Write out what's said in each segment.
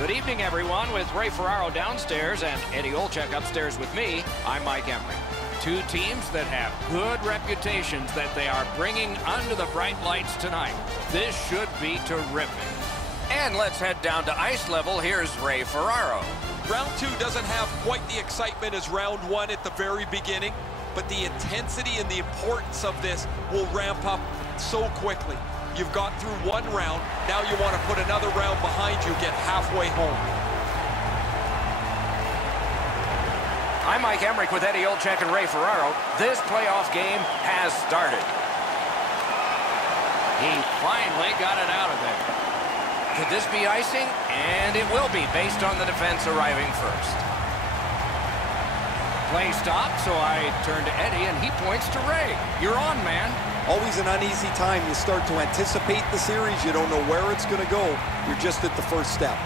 Good evening, everyone. With Ray Ferraro downstairs and Eddie Olczyk upstairs with me, I'm Mike Emery. Two teams that have good reputations that they are bringing under the bright lights tonight. This should be terrific. And let's head down to ice level. Here's Ray Ferraro. Round 2 doesn't have quite the excitement as round 1 at the very beginning, but the intensity and the importance of this will ramp up so quickly. You've got through one round, now you want to put another round behind you, get halfway home. I'm Mike Emmerich with Eddie Olczyk and Ray Ferraro. This playoff game has started. He finally got it out of there. Could this be icing? And it will be, based on the defense arriving first. Play stopped, so I turn to Eddie, and he points to Ray. You're on, man. Always an uneasy time. You start to anticipate the series. You don't know where it's going to go. You're just at the first step.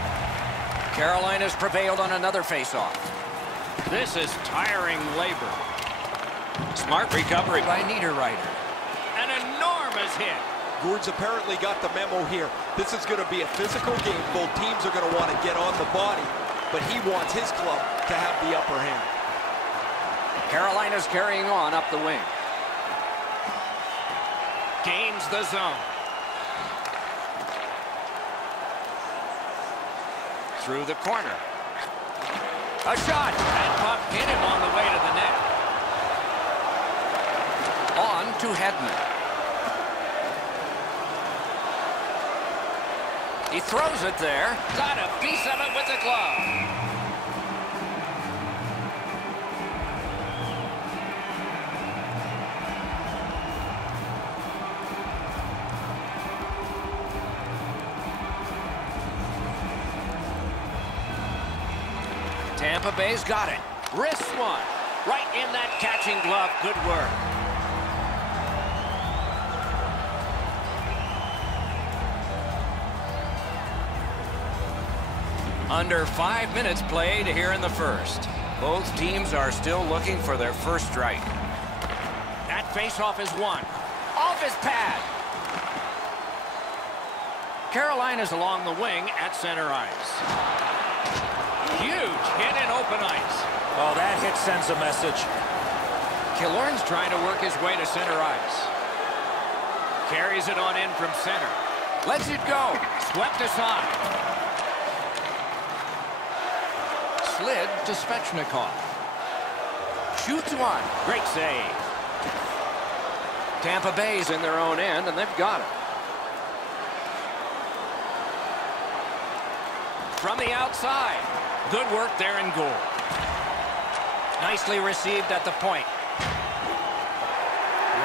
Carolina's prevailed on another face-off. This is tiring labor. Smart recovery by Niederreiter. An enormous hit. Gourds apparently got the memo here. This is going to be a physical game. Both teams are going to want to get on the body, but he wants his club to have the upper hand. Carolina's carrying on up the wing. Gains the zone. Through the corner. A shot. That puck hit him on the way to the net. On to Hedman. He throws it there. Got a piece of it with the glove. Tampa Bay's got it. Wrist one. Right in that catching glove. Good work. Under 5 minutes played here in the first. Both teams are still looking for their first strike. That faceoff is won. Off his pad. Carolina's along the wing at center ice. Huge hit in open ice. Oh, that hit sends a message. Killorn's trying to work his way to center ice. Carries it on in from center. Lets it go. Swept aside. Slid to Svechnikov. Shoots one. Great save. Tampa Bay's in their own end, and they've got it. From the outside. Good work there in goal. Nicely received at the point.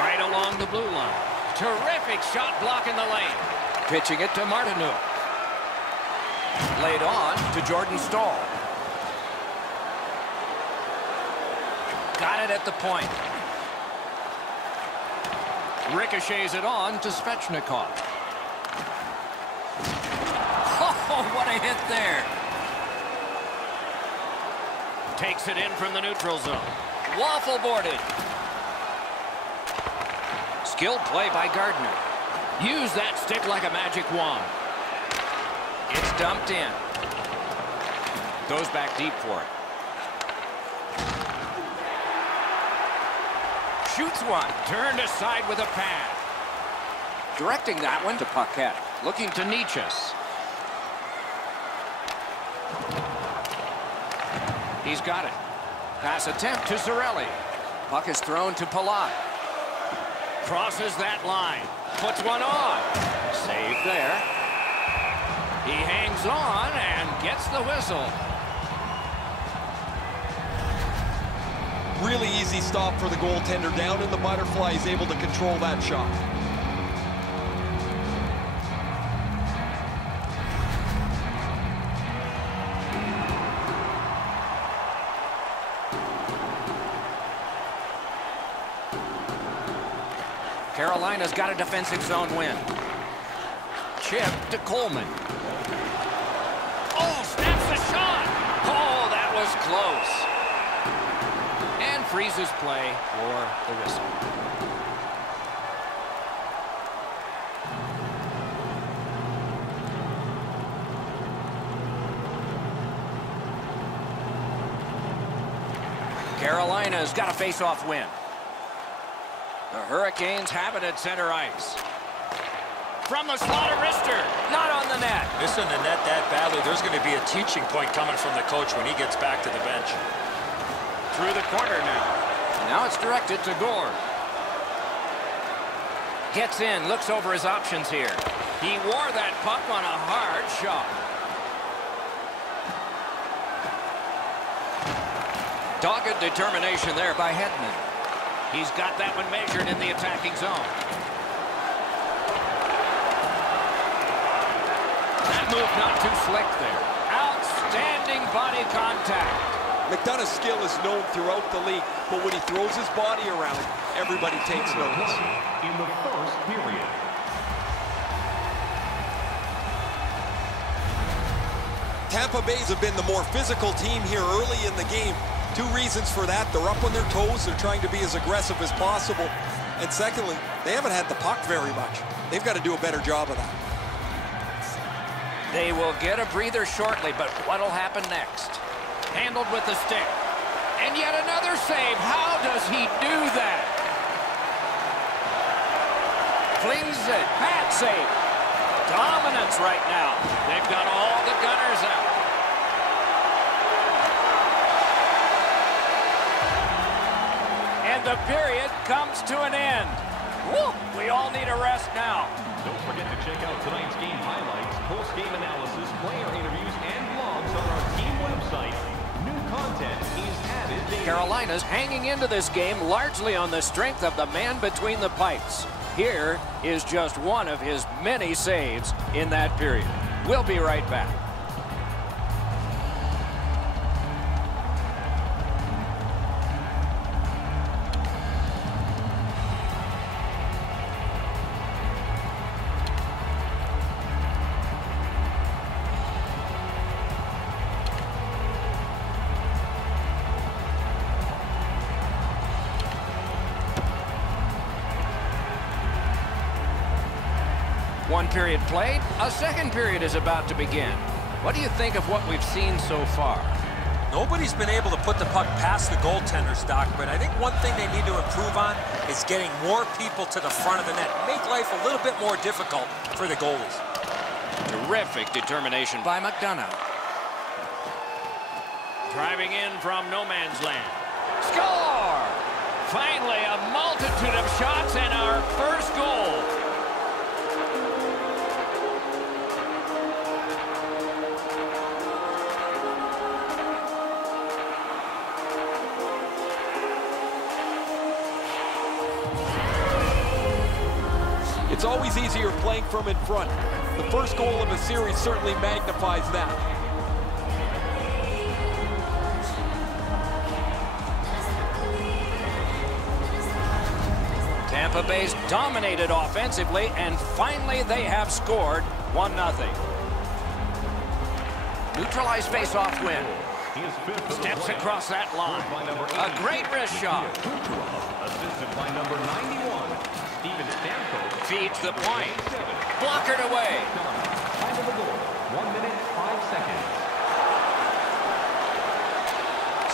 Right along the blue line. Terrific shot blocking the lane. Pitching it to Martinuk. Laid on to Jordan Staal. Got it at the point. Ricochets it on to Svechnikov. Oh, what a hit there. Takes it in from the neutral zone. Waffle boarded. Skilled play by Gardner. Use that stick like a magic wand. It's dumped in. Goes back deep for it. Shoots one. Turned aside with a pad. Directing that one to Paquette. Looking to Nichas. He's got it. Pass attempt to Cirelli. Puck is thrown to Palat. Crosses that line. Puts one on. Save there. He hangs on and gets the whistle. Really easy stop for the goaltender. Down in the butterfly, he's able to control that shot. Carolina's got a defensive zone win. Chip to Coleman. Oh, snaps the shot. Oh, that was close. And freezes play for the whistle. Carolina's got a face-off win. The Hurricanes have it at center ice. From the slaughter wrister, not on the net. Missing the net that badly, there's going to be a teaching point coming from the coach when he gets back to the bench. Through the corner now. Now it's directed to Gore. Gets in, looks over his options here. He wore that puck on a hard shot. Dogged determination there by Hedman. He's got that one measured in the attacking zone. That move not too slick there. Outstanding body contact. McDonough's skill is known throughout the league, but when he throws his body around, everybody takes notice. In the first period. Tampa Bay's have been the more physical team here early in the game. Two reasons for that. They're up on their toes. They're trying to be as aggressive as possible. And secondly, they haven't had the puck very much. They've got to do a better job of that. They will get a breather shortly, but what'll happen next? Handled with the stick. And yet another save. How does he do that? Flings it. Bad save. Dominance right now. They've got all the gunners out. And the period comes to an end. Woo! We all need a rest now. Don't forget to check out tonight's game highlights, post-game analysis, player interviews, and vlogs on our team website. New content is added daily. Carolina's hanging into this game largely on the strength of the man between the pipes. Here is just one of his many saves in that period. We'll be right back. One period played, a second period is about to begin. What do you think of what we've seen so far? Nobody's been able to put the puck past the goaltenders, Doc, but I think one thing they need to improve on is getting more people to the front of the net. Make life a little bit more difficult for the goalies. Terrific determination by McDonough. Driving in from no man's land. Score! Finally, a multitude of shots and our first goal. It's always easier playing from in front. The first goal of a series certainly magnifies that. Tampa Bay's dominated offensively, and finally they have scored 1-0. Neutralized face-off win. Steps across that line. A great wrist shot. Assisted by number 91. Feeds the point. Blockered away. Time of the goal, 1 minute, 5 seconds.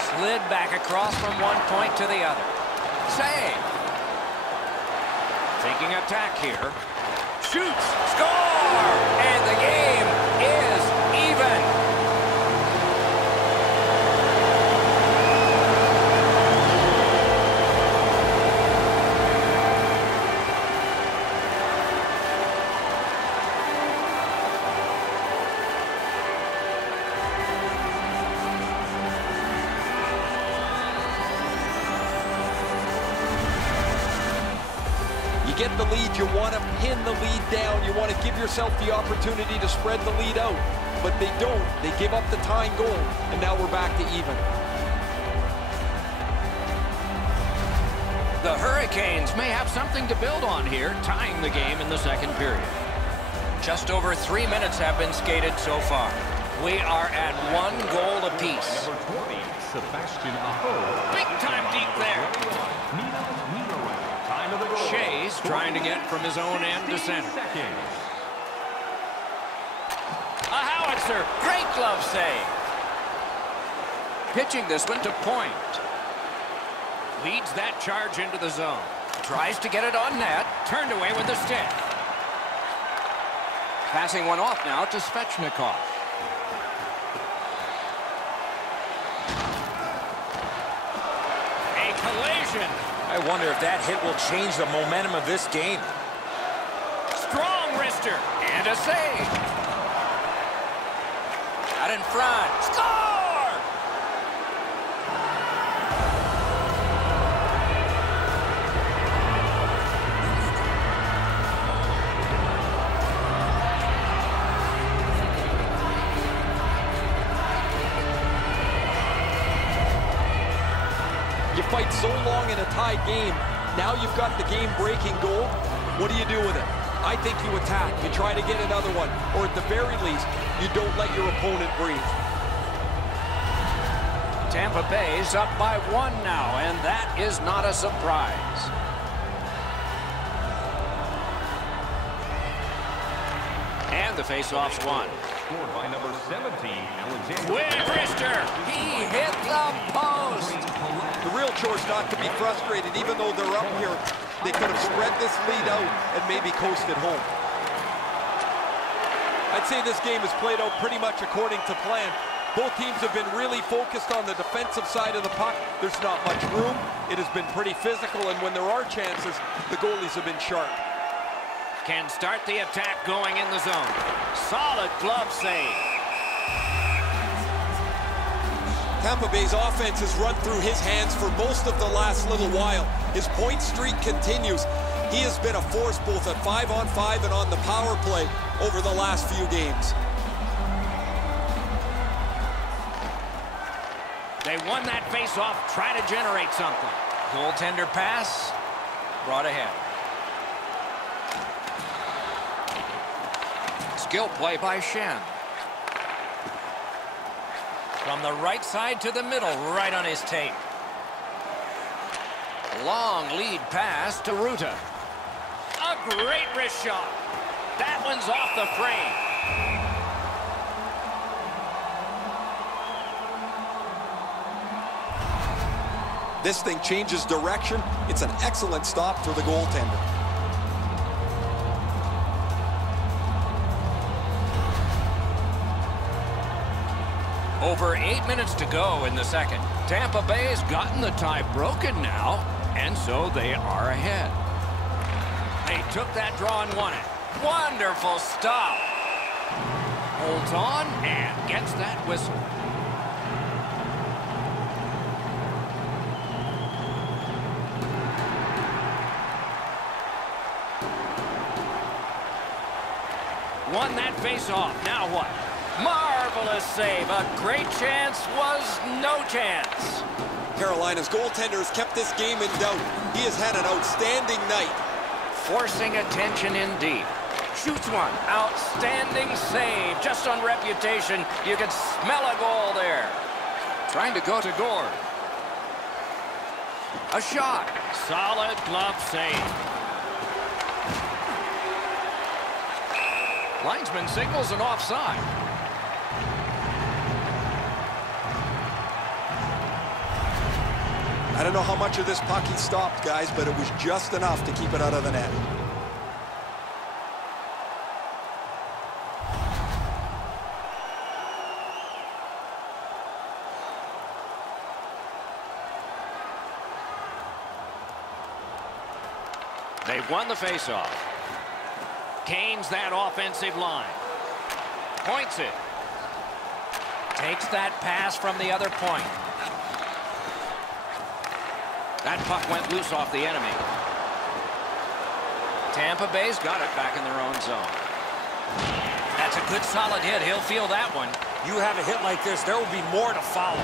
Slid back across from one point to the other. Save. Thinking attack here. Shoots. Score! And the game is even. Get the lead, you want to pin the lead down. You want to give yourself the opportunity to spread the lead out. But they don't. They give up the tying goal, and now we're back to even. The Hurricanes may have something to build on here, tying the game in the second period. Just over 3 minutes have been skated so far. We are at 1 goal apiece. Number 20, Sebastian Aho. Big time deep there. Shea's trying to get from his own end to center. A howitzer. Great glove save. Pitching this one to point. Leads that charge into the zone. Tries to get it on net. Turned away with the stick. Passing one off now to Svechnikov. A collision. I wonder if that hit will change the momentum of this game. Strong wrister. And a save. Out in front. Score! You fight so long in a tied game. Now you've got the game-breaking goal. What do you do with it? I think you attack. You try to get another one. Or at the very least, you don't let your opponent breathe. Tampa Bay's up by 1 now, and that is not a surprise. And the faceoff's won. Scored by number 17, Alexander. With wrister, he hit the post. The real chore is not to be frustrated. Even though they're up here, they could have spread this lead out and maybe coasted home. I'd say this game has played out pretty much according to plan. Both teams have been really focused on the defensive side of the puck. There's not much room. It has been pretty physical, and when there are chances, the goalies have been sharp. Can start the attack going in the zone. Solid glove save. Tampa Bay's offense has run through his hands for most of the last little while. His point streak continues. He has been a force both at 5-on-5 and on the power play over the last few games. They won that face-off, try to generate something. Goaltender pass, brought ahead. Skill play by Schenn. From the right side to the middle, right on his tape. Long lead pass to Ruta. A great wrist shot. That one's off the frame. This thing changes direction. It's an excellent stop for the goaltender. Over 8 minutes to go in the second. Tampa Bay's gotten the tie broken now, and so they are ahead. They took that draw and won it. Wonderful stop. Holds on and gets that whistle. Won that face-off. Now what? Marvelous save. A great chance was no chance. Carolina's goaltender has kept this game in doubt. He has had an outstanding night. Forcing attention indeed. Shoots one. Outstanding save. Just on reputation, you can smell a goal there. Trying to go to Gord. A shot. Solid glove save. Linesman signals an offside. I don't know how much of this puck he stopped, guys, but it was just enough to keep it out of the net. They've won the faceoff. Kane's that offensive line. Points it. Takes that pass from the other point. That puck went loose off the enemy. Tampa Bay's got it back in their own zone. That's a good solid hit. He'll feel that one. You have a hit like this, there will be more to follow.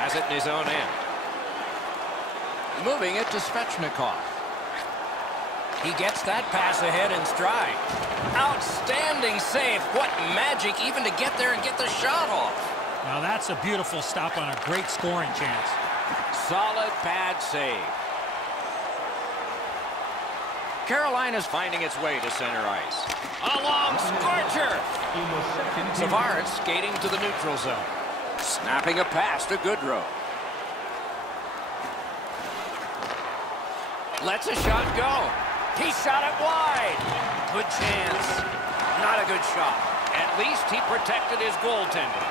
Has it in his own end. Moving it to Svechnikov. He gets that pass ahead in stride. Outstanding save. What magic even to get there and get the shot off. Now that's a beautiful stop on a great scoring chance. Solid pad save. Carolina's finding its way to center ice. A long scorcher. Savard's skating to the neutral zone. Snapping a pass to Goodrow. Lets a shot go. He shot it wide. Good chance. Not a good shot. At least he protected his goaltender.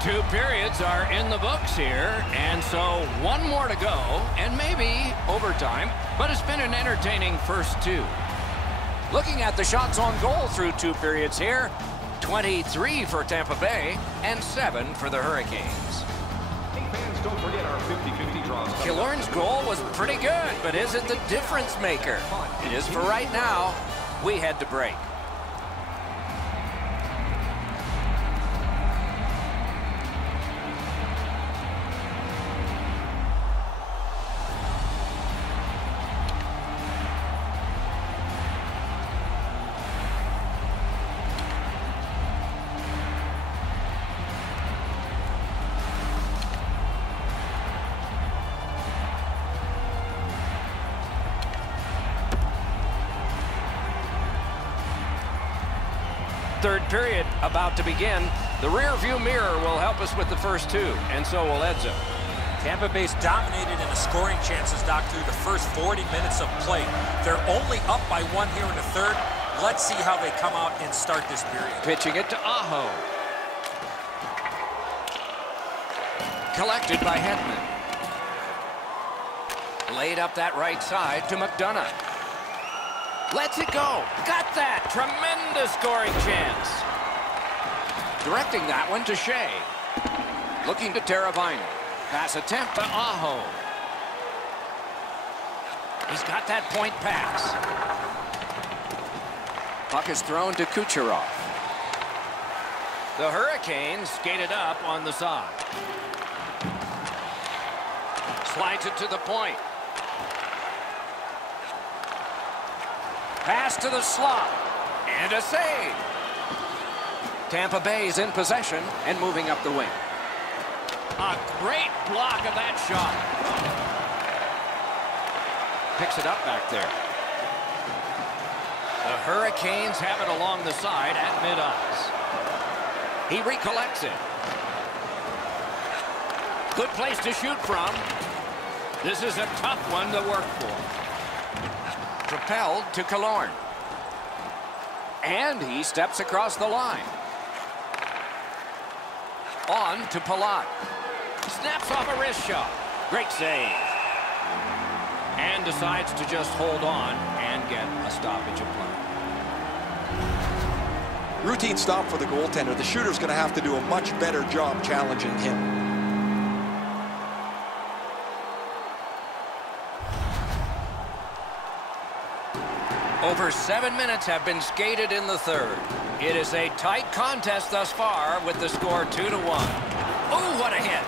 2 periods are in the books here, and so 1 more to go, and maybe overtime, but it's been an entertaining first 2. Looking at the shots on goal through 2 periods here, 23 for Tampa Bay and 7 for the Hurricanes. Hey fans, don't forget our 50-50 draws. Killorn's goal was pretty good, but is it the difference maker? It is for right now. We head to break. Third period about to begin. The rear view mirror will help us with the first 2, and so will Edzo. Tampa Bay's dominated in the scoring chances, Doc, through the first 40 minutes of play. They're only up by 1 here in the third. Let's see how they come out and start this period. Pitching it to Aho. Collected by Hedman. Laid up that right side to McDonough. Lets it go. Got that. Tremendous scoring chance. Directing that one to Shea. Looking to Teravainen. Pass attempt to Aho. He's got that point pass. Puck is thrown to Kucherov. The Hurricanes skated up on the side. Slides it to the point. Pass to the slot. And a save. Tampa Bay's in possession and moving up the wing. A great block of that shot. Picks it up back there. The Hurricanes have it along the side at mid-ice. He recollects it. Good place to shoot from. This is a tough one to work for. Propelled to Killorn. And he steps across the line. On to Palat. Snaps off a wrist shot. Great save. And decides to just hold on and get a stoppage of play. Routine stop for the goaltender. The shooter's going to have to do a much better job challenging him. Over 7 minutes have been skated in the third. It is a tight contest thus far with the score 2-1. Oh, what a hit.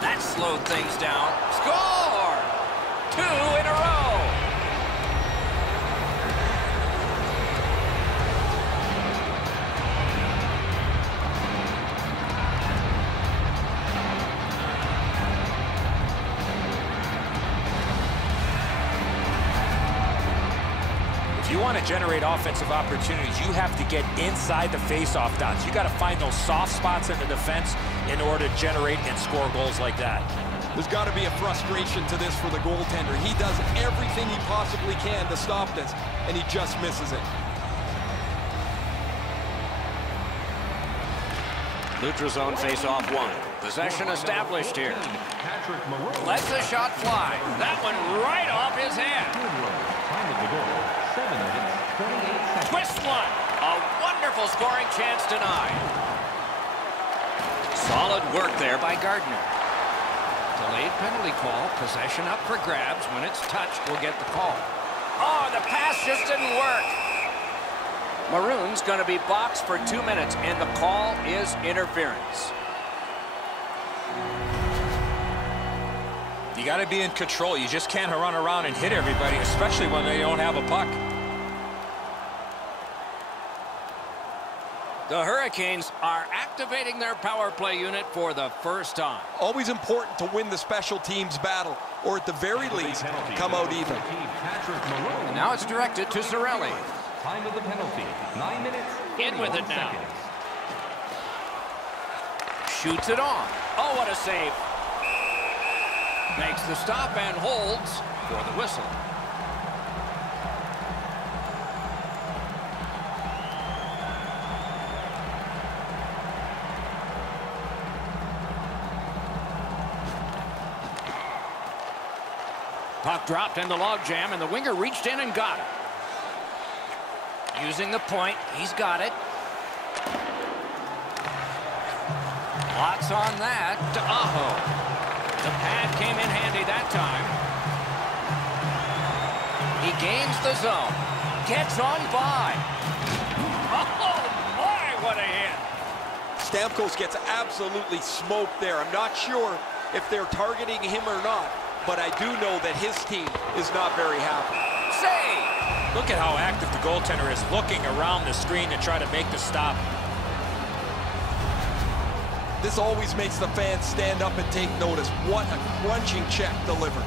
That slowed things down. Score! 2 in a row. If you want to generate offensive opportunities, you have to get inside the face-off dots. You got to find those soft spots in the defense in order to generate and score goals like that. There's got to be a frustration to this for the goaltender. He does everything he possibly can to stop this, and he just misses it. Neutral zone face-off 1. Possession established here. Lets the shot fly. That one right off his hand. Time of the goal, 7 minutes, 28 seconds. Twist one. A wonderful scoring chance denied. Solid work there by Gardner. Delayed penalty call. Possession up for grabs. When it's touched, we'll get the call. Oh, the pass just didn't work. Maroon's going to be boxed for 2 minutes, and the call is interference. You got to be in control. You just can't run around and hit everybody, especially when they don't have a puck. The Hurricanes are activating their power play unit for the first time. Always important to win the special teams battle, or at the very least, come out even. And now it's directed to Cirelli. Time of the penalty, 9 minutes, In with it now. seconds. Shoots it on. Oh, what a save. Makes the stop and holds for the whistle. Puck dropped in the logjam, and the winger reached in and got it. Using the point, he's got it. Lots on that to Aho. The pad came in handy that time. He gains the zone. Gets on by. Oh, my, what a hit. Stamkos gets absolutely smoked there. I'm not sure if they're targeting him or not, but I do know that his team is not very happy. Save! Look at how active the goaltender is, looking around the screen to try to make the stop. This always makes the fans stand up and take notice. What a crunching check delivered.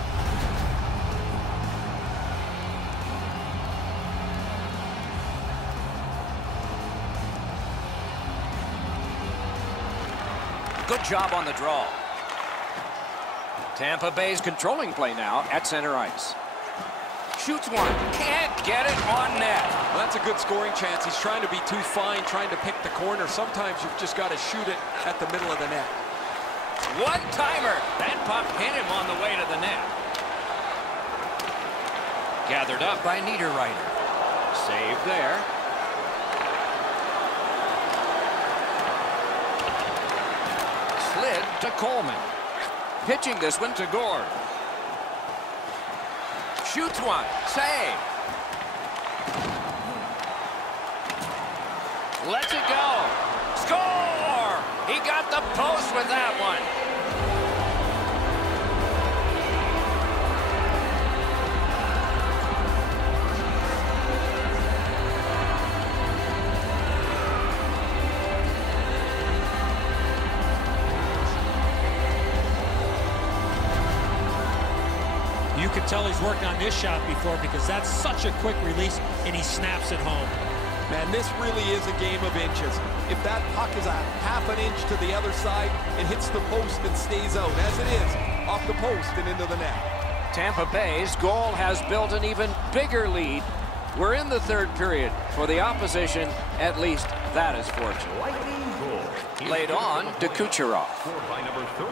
Good job on the draw. Tampa Bay's controlling play now at center ice. Shoots one. Can't get it on net. Well, that's a good scoring chance. He's trying to be too fine, trying to pick the corner. Sometimes you've just got to shoot it at the middle of the net. One-timer. That puck hit him on the way to the net. Gathered up by Niederreiter. Save there. Slid to Coleman. Pitching this one to Gord. Shoots one. Save. Lets it go. Score! He got the post with that one. You can tell he's worked on this shot before because that's such a quick release, and he snaps it home. Man, this really is a game of inches. If that puck is a half an inch to the other side, it hits the post and stays out, as it is, off the post and into the net. Tampa Bay's goal has built an even bigger lead. We're in the third period. For the opposition, at least that is fortunate. Laid on to Kucherov.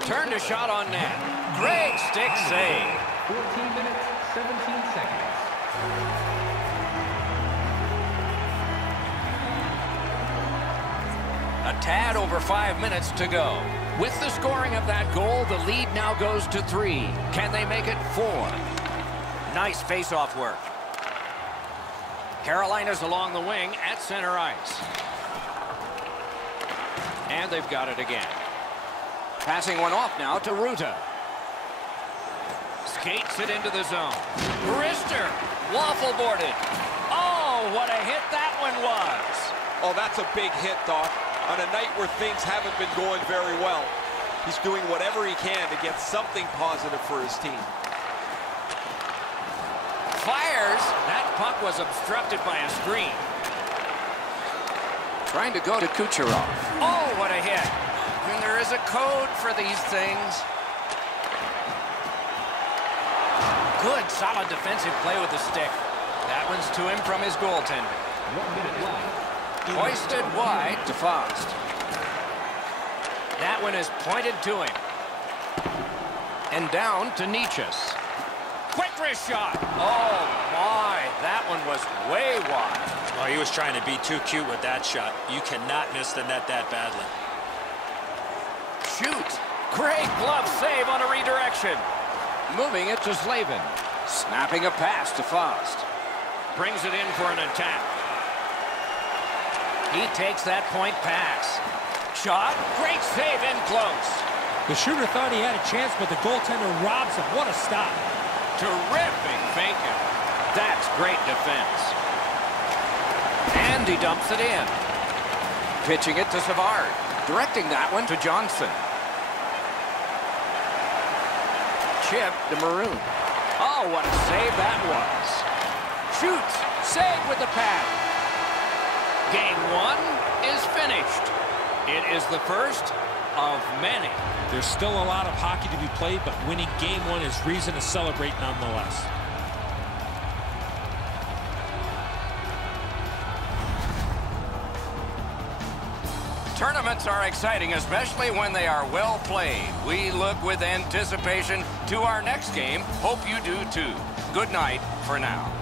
Turned a shot on net. Great stick save. 14 minutes, 17 seconds. A tad over 5 minutes to go. With the scoring of that goal, the lead now goes to 3. Can they make it 4? Nice face-off work. Carolina's along the wing at center ice. And they've got it again. Passing one off now to Ruta. Skates it into the zone. Wrister, waffle boarded. Oh, what a hit that one was. Oh, that's a big hit, Doc. On a night where things haven't been going very well, he's doing whatever he can to get something positive for his team. Fires. That puck was obstructed by a screen. Trying to go to Kucherov. Oh, what a hit. And there is a code for these things. Good, solid defensive play with the stick. That one's to him from his goaltender. 1 minute left. Hoisted wide to Faust. That one is pointed to him. And down to Nichas. Quick wrist shot. Oh, my. That one was way wide. Oh, he was trying to be too cute with that shot. You cannot miss the net that badly. Shoot. Great glove save on a redirection. Moving it to Slavin. Snapping a pass to Faust. Brings it in for an attack. He takes that point pass. Shot. Great save in close. The shooter thought he had a chance, but the goaltender robs him. What a stop. Terrific faking. That's great defense. And he dumps it in. Pitching it to Savard. Directing that one to Johnson. Chip to Maroon. Oh, what a save that was. Shoots. Save with the pad. Game 1 is finished. It is the first of many. There's still a lot of hockey to be played, but winning game one is reason to celebrate nonetheless. Tournaments are exciting, especially when they are well played. We look with anticipation to our next game. Hope you do too. Good night for now.